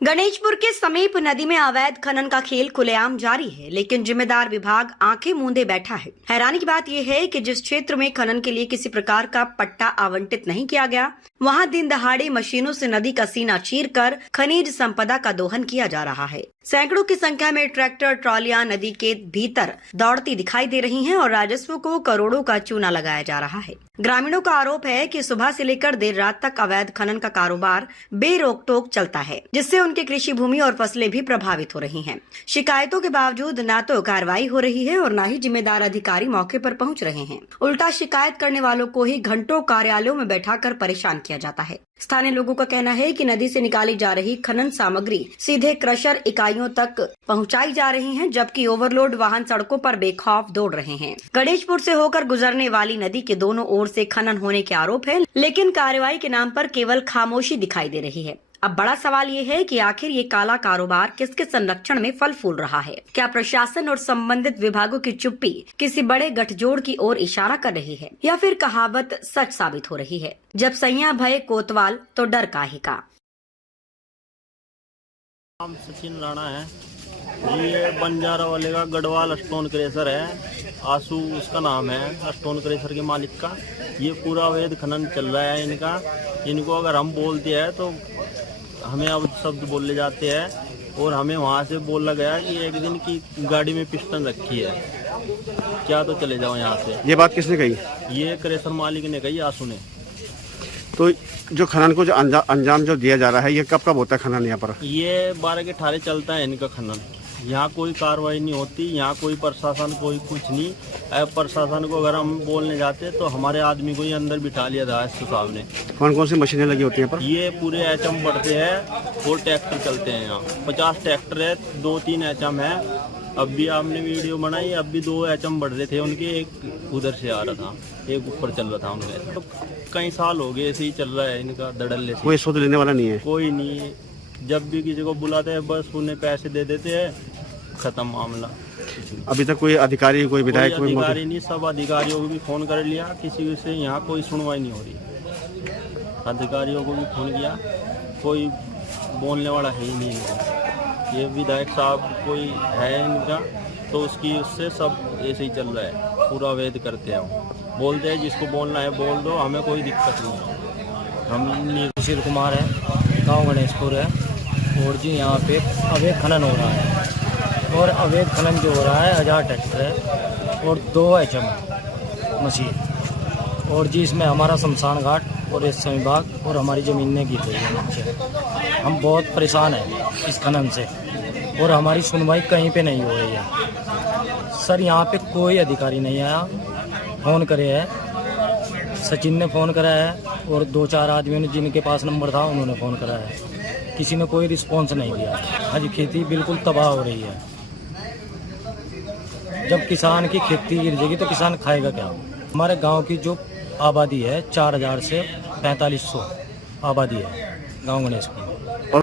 गणेशपुर के समीप नदी में अवैध खनन का खेल खुलेआम जारी है, लेकिन जिम्मेदार विभाग आंखें मूंदे बैठा है। हैरानी की बात यह है कि जिस क्षेत्र में खनन के लिए किसी प्रकार का पट्टा आवंटित नहीं किया गया, वहां दिन दहाड़े मशीनों से नदी का सीना चीरकर खनिज संपदा का दोहन किया जा रहा है। सैकड़ों की संख्या में ट्रैक्टर ट्रॉलियां नदी के भीतर दौड़ती दिखाई दे रही हैं और राजस्व को करोड़ों का चूना लगाया जा रहा है। ग्रामीणों का आरोप है कि सुबह से लेकर देर रात तक अवैध खनन का कारोबार बेरोक टोक चलता है, जिससे उनकी कृषि भूमि और फसलें भी प्रभावित हो रही हैं। शिकायतों के बावजूद न तो कार्रवाई हो रही है और न ही जिम्मेदार अधिकारी मौके पर पहुंच रहे हैं। उल्टा शिकायत करने वालों को ही घंटों कार्यालयों में बैठाकर परेशान किया जाता है। स्थानीय लोगों का कहना है कि नदी से निकाली जा रही खनन सामग्री सीधे क्रशर इकाइयों तक पहुंचाई जा रही है, जबकि ओवरलोड वाहन सड़कों पर बेखौफ दौड़ रहे हैं। गणेशपुर से होकर गुजरने वाली नदी के दोनों ओर से खनन होने के आरोप है, लेकिन कार्रवाई के नाम पर केवल खामोशी दिखाई दे रही है। अब बड़ा सवाल ये है कि आखिर ये काला कारोबार किसके संरक्षण में फल फूल रहा है? क्या प्रशासन और संबंधित विभागों की चुप्पी किसी बड़े गठजोड़ की ओर इशारा कर रही है, या फिर कहावत सच साबित हो रही है, जब सैया भय कोतवाल तो डर काहे का? नाम सचिन राणा है। ये बंजारा वाले का गढ़वाल स्टोन क्रेशर है, आंसू उसका नाम है, स्टोन क्रेशर के मालिक का। ये पूरा अवैध खनन चल रहा है इनको अगर हम बोलते हैं तो हमें अब शब्द बोले जाते हैं, और हमें वहाँ से बोला गया कि एक दिन की गाड़ी में पिस्टन रखी है, क्या तो चले जाओ यहाँ से। ये बात किसने कही? ये क्रेशर मालिक ने कही, आंसू ने। तो जो खनन को जो अंजाम जो दिया जा रहा है, ये कब कब होता है खनन यहाँ पर? ये 12 के 18 चलता है इनका खनन। यहाँ कोई कार्रवाई नहीं होती, यहाँ कोई प्रशासन कोई कुछ नहीं। प्रशासन को अगर हम बोलने जाते तो हमारे आदमी को ही अंदर बिठा लिया था एस साहब ने। कौन कौन सी मशीनें लगी होती हैं पर? ये पूरे एचएम बढ़ते हैं और ट्रैक्टर चलते हैं। यहाँ 50 ट्रैक्टर है, 2-3 एचएम है। अब भी आपने वीडियो बनाई, अब भी 2 एचएम बढ़ रहे थे उनके, एक उधर से आ रहा था, एक ऊपर चल रहा था उनके। तो कई साल हो गए ऐसे ही चल रहा है इनका धड़ल्ले से। कोई शोध लेने वाला नहीं है? कोई नहीं। जब भी किसी को बुलाते हैं बस उन्हें पैसे दे देते हैं, खत्म मामला। अभी तक कोई अधिकारी, कोई विधायक, कोई अधिकारी नहीं। सब अधिकारियों को भी फोन कर लिया, किसी से यहाँ कोई सुनवाई नहीं हो रही। अधिकारियों को भी फोन किया, कोई बोलने वाला है ही नहीं इनको। ये विधायक साहब कोई है इनका, तो उससे सब ऐसे ही चल रहा है, पूरा वैध करते हैं। बोलते हैं जिसको बोलना है बोल दो, हमें कोई दिक्कत नहीं है। हम सुशील कुमार है, गांव गणेशपुर है, और जी यहाँ पे अवैध खनन हो रहा है। और अवैध खनन जो हो रहा है 1000 ट्रैक्टर है और 2 एचएम मशीन। और जी इसमें हमारा शमशान घाट और एसएम विभाग और हमारी ज़मीनें गिर रही है नीचे। हम बहुत परेशान हैं इस खनन से, और हमारी सुनवाई कहीं पे नहीं हो रही है। सर यहाँ पे कोई अधिकारी नहीं आया। फ़ोन करे है, सचिन ने फ़ोन करा है, और 2-4 आदमियों ने जिनके पास नंबर था उन्होंने फ़ोन करा है। किसी ने कोई रिस्पॉन्स नहीं दिया। आज खेती बिल्कुल तबाह हो रही है। जब किसान की खेती गिर जाएगी तो किसान खाएगा क्या? हमारे गांव की जो आबादी है 4000 से 4500 आबादी है गांव गणेशपुर।